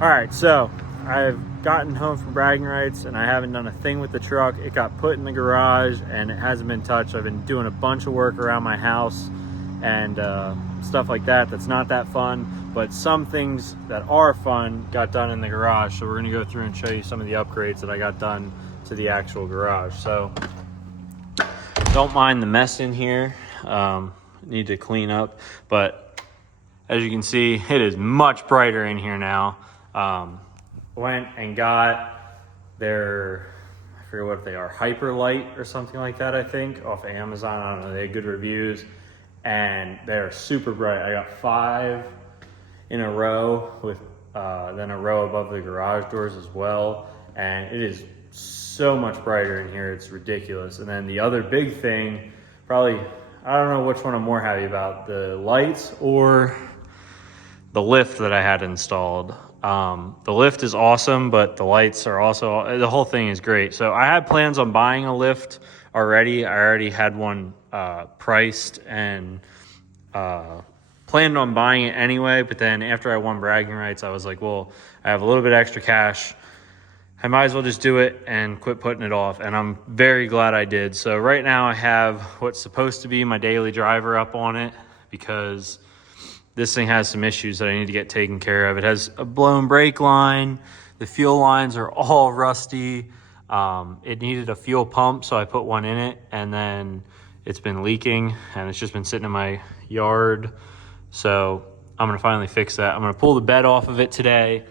All right, so I've gotten home from bragging rights and I haven't done a thing with the truck. It got put in the garage and it hasn't been touched. I've been doing a bunch of work around my house and stuff like that. That's not that fun, but some things that are fun got done in the garage. So we're gonna go through and show you some of the upgrades that I got done to the actual garage. So don't mind the mess in here. Need to clean up, but as you can see, it is much brighter in here now. Went and got their, I forget what they are, Hyper Light or something like that, I think, off of Amazon. I don't know, they had good reviews and they're super bright. I got 5 in a row with then a row above the garage doors as well. And it is so much brighter in here, it's ridiculous. And then the other big thing, probably, I don't know which one I'm more happy about, the lights or the lift that I had installed. The lift is awesome, but the lights are also, the whole thing is great. So I had plans on buying a lift already. I already had one priced and planned on buying it anyway. But then after I won bragging rights, I was like, well, I have a little bit extra cash. I might as well just do it and quit putting it off. And I'm very glad I did. So right now I have what's supposed to be my daily driver up on it because this thing has some issues that I need to get taken care of. It has a blown brake line. The fuel lines are all rusty. It needed a fuel pump, so I put one in it, and then it's been leaking, and it's just been sitting in my yard. So I'm gonna finally fix that. I'm gonna pull the bed off of it today,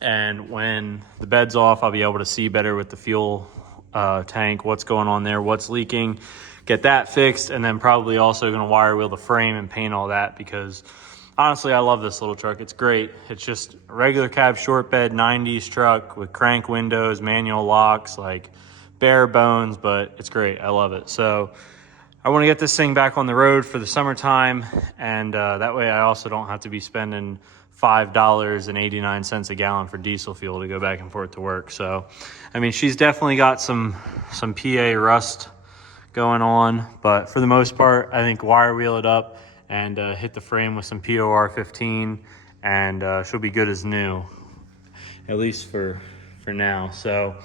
and when the bed's off, I'll be able to see better with the fuel tank, what's going on there, what's leaking, get that fixed, and then probably also gonna wire wheel the frame and paint all that because honestly, I love this little truck. It's great. It's just a regular cab short bed 90s truck with crank windows, manual locks, like bare bones, but it's great. I love it. So I want to get this thing back on the road for the summertime, and that way I also don't have to be spending $5.89 a gallon for diesel fuel to go back and forth to work. So, I mean, she's definitely got some PA rust going on, but for the most part, I think wire wheel it up and hit the frame with some POR 15 and she'll be good as new, at least for now. So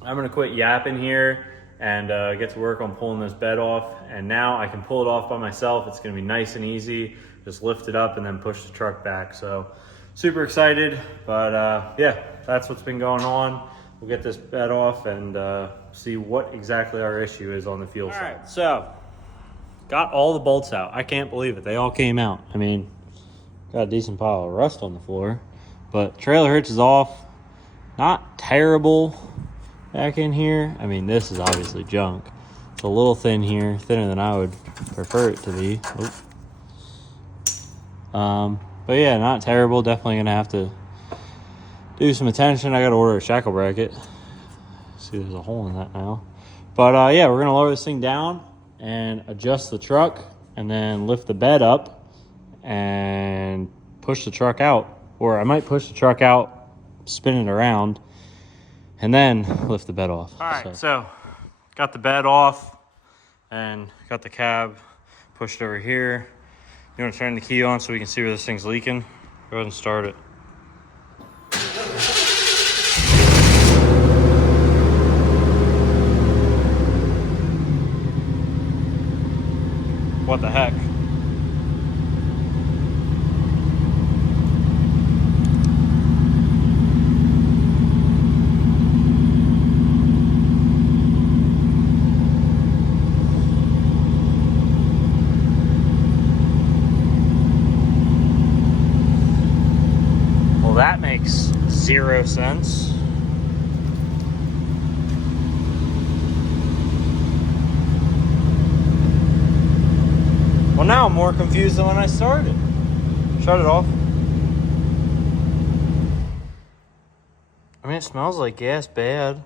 I'm gonna quit yapping here and get to work on pulling this bed off, and now I can pull it off by myself. It's gonna be nice and easy. Just lift it up and then push the truck back. So super excited, but yeah, that's what's been going on. We'll get this bed off and see what exactly our issue is on the fuel side. All right, so got all the bolts out. I can't believe it. They all came out. I mean, got a decent pile of rust on the floor, but trailer hitch is off. Not terrible back in here. I mean, this is obviously junk. It's a little thin here, thinner than I would prefer it to be. But yeah, not terrible. Definitely gonna have to do some attention. I gotta order a shackle bracket. See, there's a hole in that now. But yeah, we're gonna lower this thing down and adjust the truck and then lift the bed up and push the truck out. Or I might push the truck out, spin it around, and then lift the bed off. All right, so got the bed off and got the cab pushed over here. You want to turn the key on so we can see where this thing's leaking? Go ahead and start it. What the heck? Well, that makes 0 sense. Well, now I'm more confused than when I started. Shut it off. I mean, it smells like gas bad.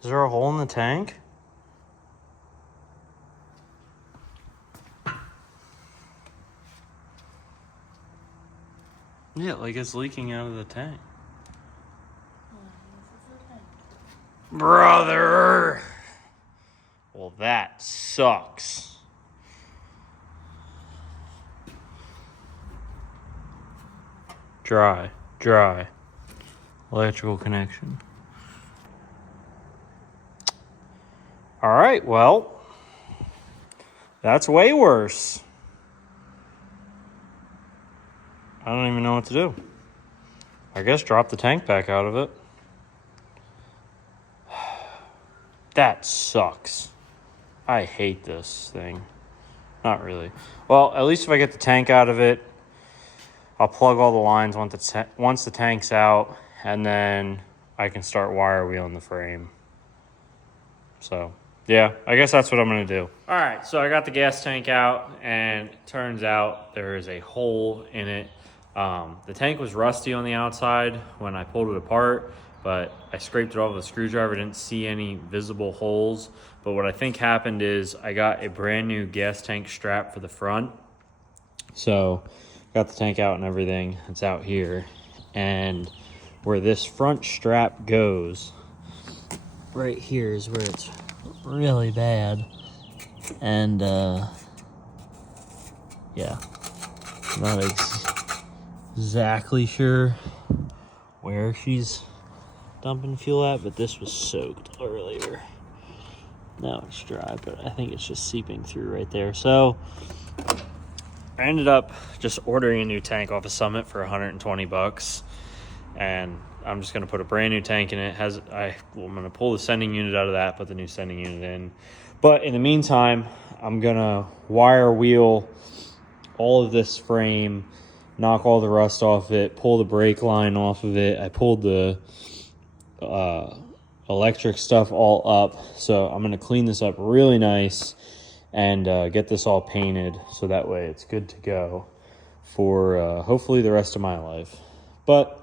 Is there a hole in the tank? Yeah, like it's leaking out of the tank. Brother! Well, that sucks. dry, dry. Electrical connection. All right, well, that's way worse. I don't even know what to do. I guess drop the tank back out of it. That sucks. I hate this thing. Not really. Well, at least if I get the tank out of it, I'll plug all the lines once the tank's out, and then I can start wire wheeling the frame. So, yeah, I guess that's what I'm going to do. All right, so I got the gas tank out, and it turns out there is a hole in it. The tank was rusty on the outside when I pulled it apart, but I scraped it off with a screwdriver. Didn't see any visible holes. But what I think happened is I got a brand new gas tank strap for the front. So got the tank out and everything. It's out here. And where this front strap goes, right here is where it's really bad. And yeah, not exactly sure where she's dumping fuel at, but this was soaked earlier. Now it's dry, but I think it's just seeping through right there. So I ended up just ordering a new tank off of Summit for $120, and I'm just gonna put a brand new tank in it. I'm gonna pull the sending unit out of that, put the new sending unit in. But in the meantime, I'm gonna wire wheel all of this frame, knock all the rust off it, pull the brake line off of it. I pulled the electric stuff all up, so I'm going to clean this up really nice and get this all painted so that way it's good to go for hopefully the rest of my life. But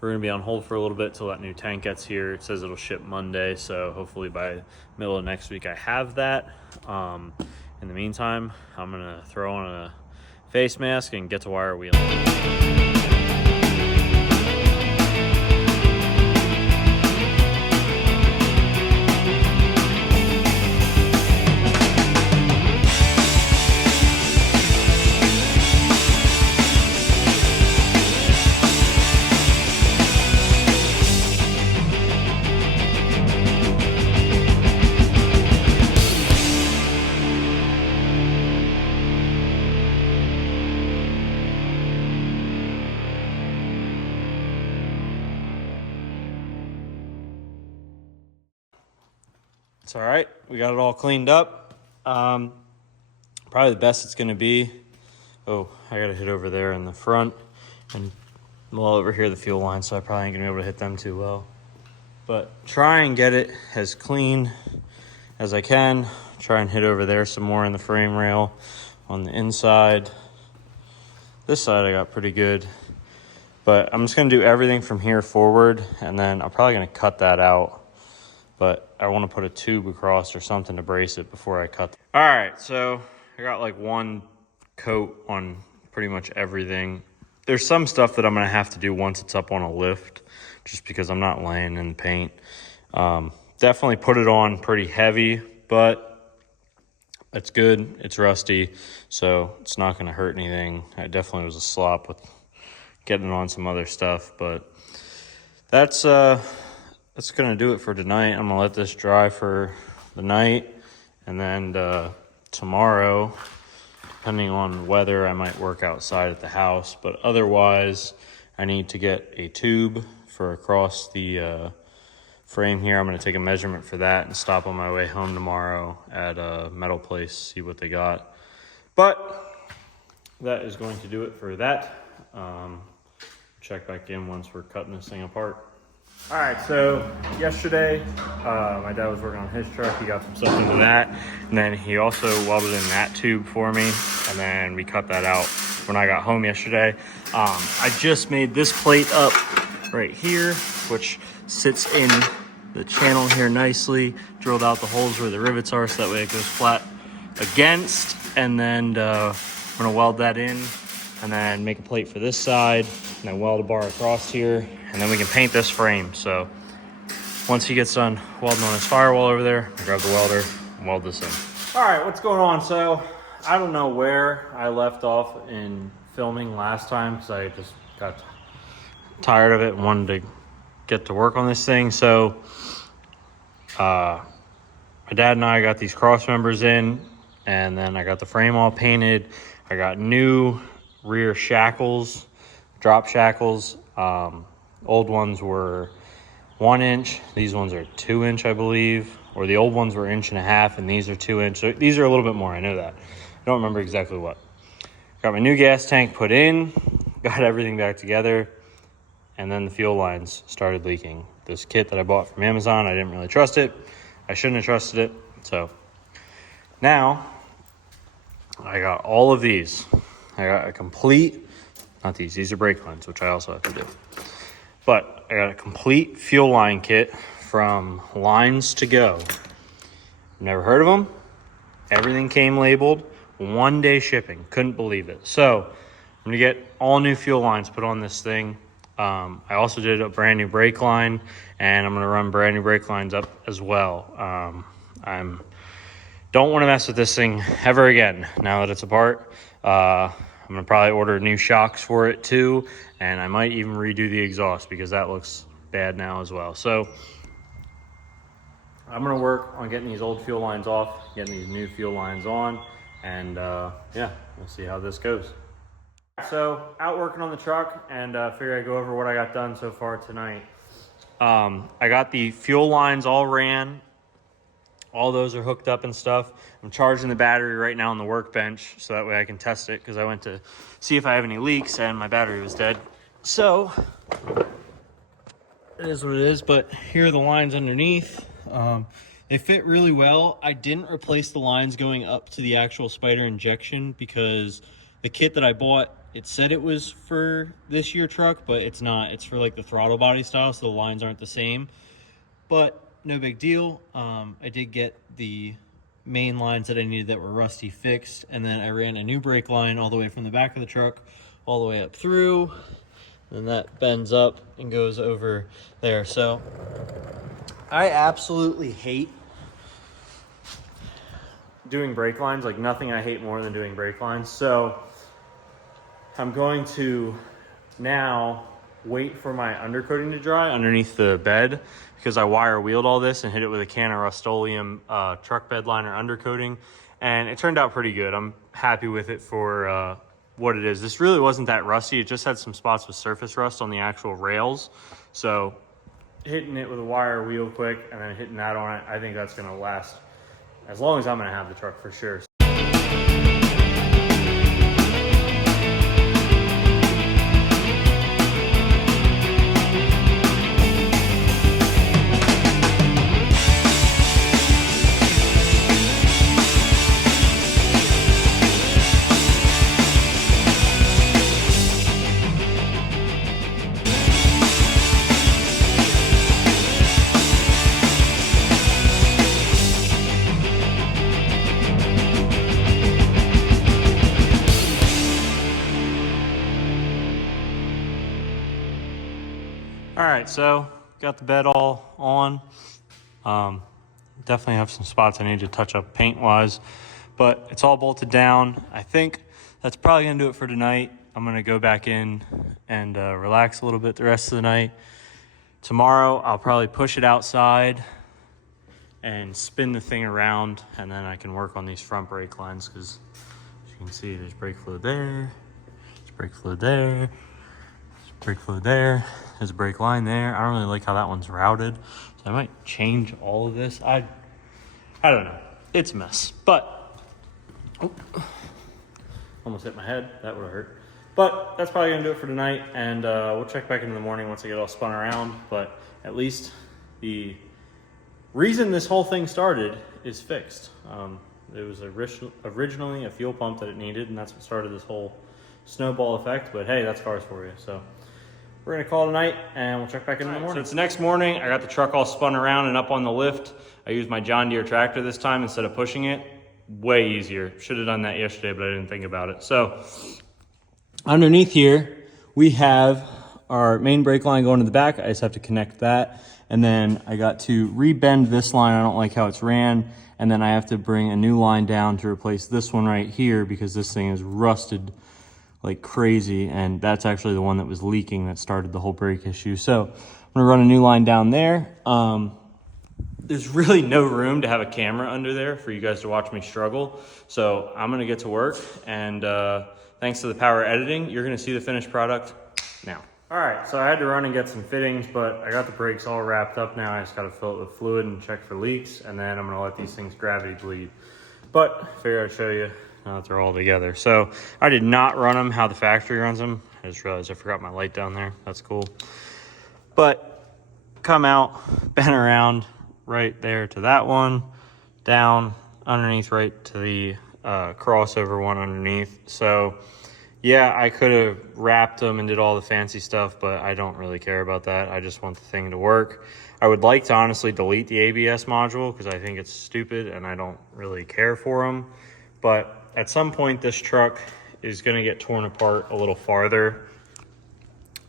we're going to be on hold for a little bit till that new tank gets here. It says it'll ship Monday, so hopefully by middle of next week I have that. In the meantime, I'm going to throw on a face mask and get to wire wheeling. It's all right. We got it all cleaned up. Probably the best it's going to be. Oh, I got to hit over there in the front. And well, over here, the fuel line, so I probably ain't going to be able to hit them too well. But try and get it as clean as I can. Try and hit over there some more in the frame rail on the inside. This side I got pretty good. But I'm just going to do everything from here forward, and then I'm probably going to cut that out. But I want to put a tube across or something to brace it before I cut. All right, so I got like one coat on pretty much everything. There's some stuff that I'm going to have to do once it's up on a lift, just because I'm not laying in the paint. Definitely put it on pretty heavy, but it's good. It's rusty, so it's not going to hurt anything. I definitely was a slop with getting on some other stuff, but that's going to do it for tonight. I'm going to let this dry for the night, and then tomorrow, depending on weather, I might work outside at the house, but otherwise I need to get a tube for across the frame here. I'm going to take a measurement for that and stop on my way home tomorrow at a metal place, see what they got. But that is going to do it for that. Check back in once we're cutting this thing apart. All right, so yesterday, my dad was working on his truck. He got some stuff into that, and then he also welded in that tube for me, and then we cut that out when I got home yesterday. I just made this plate up right here, which sits in the channel here nicely. Drilled out the holes where the rivets are, so that way it goes flat against, and then I'm gonna weld that in, and then make a plate for this side, and then weld a bar across here, and then we can paint this frame. So once he gets done welding on his firewall over there, I grab the welder and weld this in. All right, what's going on? So I don't know where I left off in filming last time because I just got tired of it and wanted to get to work on this thing. So my dad and I got these cross members in, and then I got the frame all painted. I got new rear shackles, drop shackles. Old ones were 1 inch. These ones are 2 inch, I believe. Or the old ones were 1.5 inches, and these are 2 inch. So these are a little bit more, I know that. I don't remember exactly what. Got my new gas tank put in, got everything back together, and then the fuel lines started leaking. This kit that I bought from Amazon, I didn't really trust it. I shouldn't have trusted it. So now I got all of these. I got a complete, not these are brake lines, which I also have to do. But I got a complete fuel line kit from Lines to Go. Never heard of them. Everything came labeled. 1 day shipping. Couldn't believe it. So I'm going to get all new fuel lines put on this thing. I also did a brand new brake line, and I'm going to run brand new brake lines up as well. Don't want to mess with this thing ever again now that it's apart. I'm going to probably order new shocks for it too, and I might even redo the exhaust because that looks bad now as well. So I'm going to work on getting these old fuel lines off, getting these new fuel lines on, and yeah, we'll see how this goes. So out working on the truck, and figure I'd go over what I got done so far tonight. I got the fuel lines all ran. All those are hooked up and stuff. I'm charging the battery right now on the workbench so that way I can test it, because I went to see if I have any leaks and my battery was dead. So it is what it is, but here are the lines underneath. They fit really well. I didn't replace the lines going up to the actual spider injection because the kit that I bought, it said it was for this year truck, but it's not. It's for like the throttle body style, so the lines aren't the same. But no big deal. I did get the main lines that I needed that were rusty fixed, and then I ran a new brake line all the way from the back of the truck all the way up through, and that bends up and goes over there. So I absolutely hate doing brake lines. Like, nothing I hate more than doing brake lines. So I'm going to now wait for my undercoating to dry underneath the bed, because I wire wheeled all this and hit it with a can of Rust-Oleum truck bed liner undercoating, and it turned out pretty good. I'm happy with it for what it is. This really wasn't that rusty. It just had some spots with surface rust on the actual rails. So hitting it with a wire wheel quick and then hitting that on it, I think that's going to last as long as I'm going to have the truck for sure. All right, so got the bed all on. Definitely have some spots I need to touch up paint-wise, but it's all bolted down. I think that's probably gonna do it for tonight. I'm gonna go back in and relax a little bit the rest of the night. Tomorrow, I'll probably push it outside and spin the thing around, and then I can work on these front brake lines, because as you can see, there's brake fluid there, there's brake fluid there, brake fluid there, there's a brake line there. I don't really like how that one's routed, so I might change all of this. I don't know. It's a mess, but oh, almost hit my head. That would have hurt. But that's probably gonna do it for tonight, and we'll check back in the morning once I get all spun around. But at least the reason this whole thing started is fixed. It was originally a fuel pump that it needed, and that's what started this whole snowball effect. But hey, that's cars for you. So we're gonna call it a night, and we'll check back in the morning. So it's the next morning. I got the truck all spun around and up on the lift. I used my John Deere tractor this time instead of pushing it. Way easier. Should have done that yesterday, but I didn't think about it. So underneath here, we have our main brake line going to the back. I just have to connect that. And then I got to rebend this line. I don't like how it's ran. And then I have to bring a new line down to replace this one right here, because this thing is rusted like crazy, and that's actually the one that was leaking that started the whole brake issue. So I'm gonna run a new line down there. There's really no room to have a camera under there for you guys to watch me struggle. So I'm gonna get to work, and thanks to the power editing, you're gonna see the finished product now. All right, so I had to run and get some fittings, but I got the brakes all wrapped up now. I just gotta fill it with fluid and check for leaks, and then I'm gonna let these things gravity bleed. But I figured I'd show you now that they're all together. So I did not run them how the factory runs them. I just realized I forgot my light down there. That's cool. But come out, bend around right there to that one, down, underneath right to the crossover one underneath. So yeah, I could have wrapped them and did all the fancy stuff, but I don't really care about that. I just want the thing to work. I would like to honestly delete the ABS module because I think it's stupid and I don't really care for them. But at some point, this truck is going to get torn apart a little farther.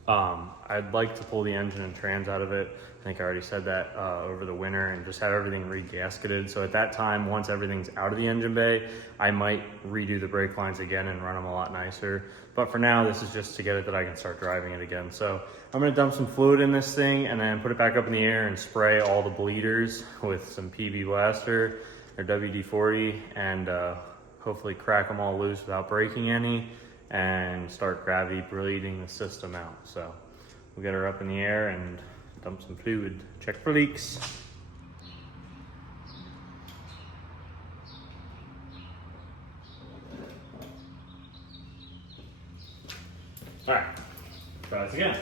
I'd like to pull the engine and trans out of it. I think I already said that over the winter, and just have everything re-gasketed. So at that time, once everything's out of the engine bay, I might redo the brake lines again and run them a lot nicer. But for now, this is just to get it that I can start driving it again. So I'm gonna dump some fluid in this thing and then put it back up in the air and spray all the bleeders with some PB Blaster or WD-40 and hopefully crack them all loose without breaking any and start gravity bleeding the system out. So we'll get her up in the air and dump some fluid, check for leaks. All right, try this again.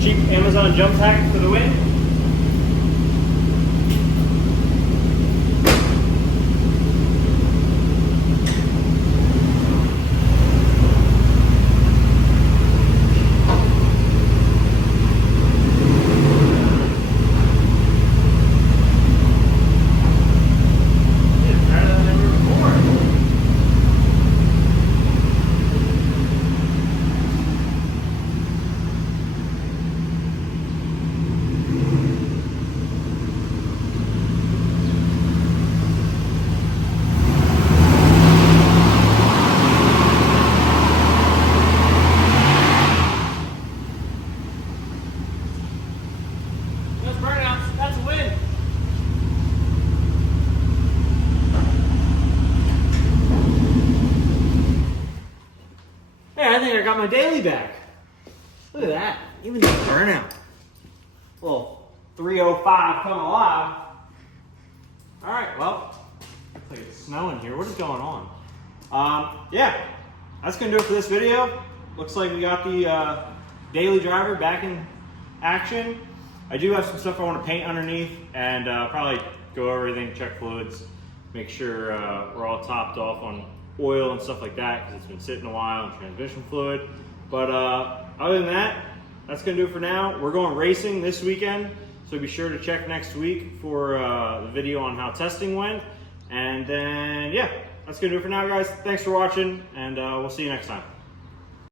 Cheap Amazon jump pack for the win. That's a win. Hey, I think I got my daily back. Look at that. Even the burnout. Little 305 coming alive. All right, well, looks like it's snowing here. What is going on? Yeah, that's gonna do it for this video. Looks like we got the daily driver back in action. I do have some stuff I want to paint underneath and probably go over everything, check fluids, make sure we're all topped off on oil and stuff like that because it's been sitting a while, and transmission fluid. But other than that, that's going to do it for now. We're going racing this weekend, so be sure to check next week for the video on how testing went. And then, yeah, that's going to do it for now, guys. Thanks for watching, and we'll see you next time.